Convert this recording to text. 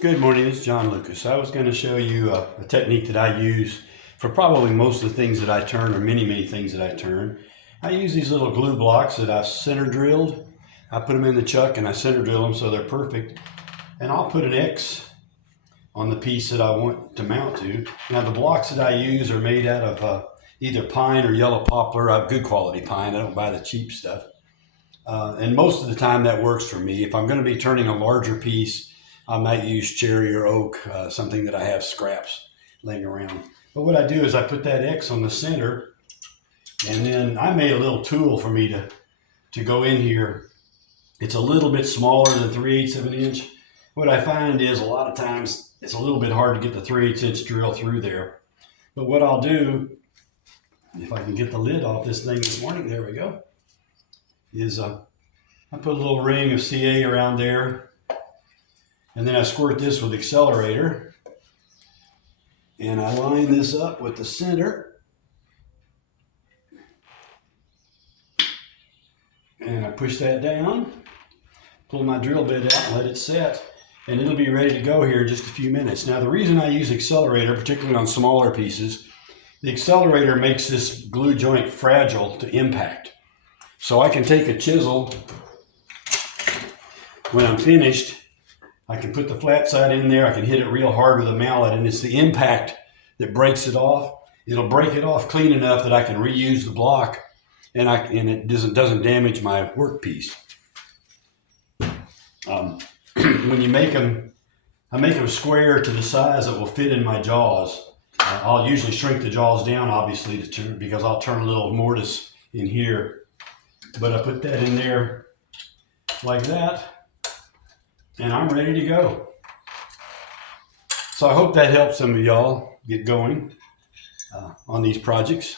Good morning, it's John Lucas. I was going to show you a technique that I use for probably most of the things that I turn, or many things that I turn. I use these little glue blocks that I've center drilled. I put them in the chuck and I center drill them so they're perfect. And I'll put an X on the piece that I want to mount to. Now the blocks that I use are made out of either pine or yellow poplar. I have good quality pine, I don't buy the cheap stuff. And most of the time that works for me. If I'm going to be turning a larger piece, I might use cherry or oak, something that I have scraps laying around. But what I do is I put that X on the center, and then I made a little tool for me to go in here. It's a little bit smaller than 3/8 of an inch. What I find is a lot of times it's a little bit hard to get the 3/8 inch drill through there. But what I'll do, if I can get the lid off this thing this morning, there we go, is I put a little ring of CA around there. And then I squirt this with accelerator, and I line this up with the center, and I push that down, pull my drill bit out, and let it set, and it'll be ready to go here in just a few minutes. Now the reason I use accelerator, particularly on smaller pieces, the accelerator makes this glue joint fragile to impact. So I can take a chisel when I'm finished. I can put the flat side in there, I can hit it real hard with a mallet, and it's the impact that breaks it off. It'll break it off clean enough that I can reuse the block, and it doesn't damage my workpiece. When you make them, I make them square to the size that will fit in my jaws. I'll usually shrink the jaws down, obviously, because I'll turn a little mortise in here. But I put that in there like that, and I'm ready to go. So I hope that helps some of y'all get going on these projects.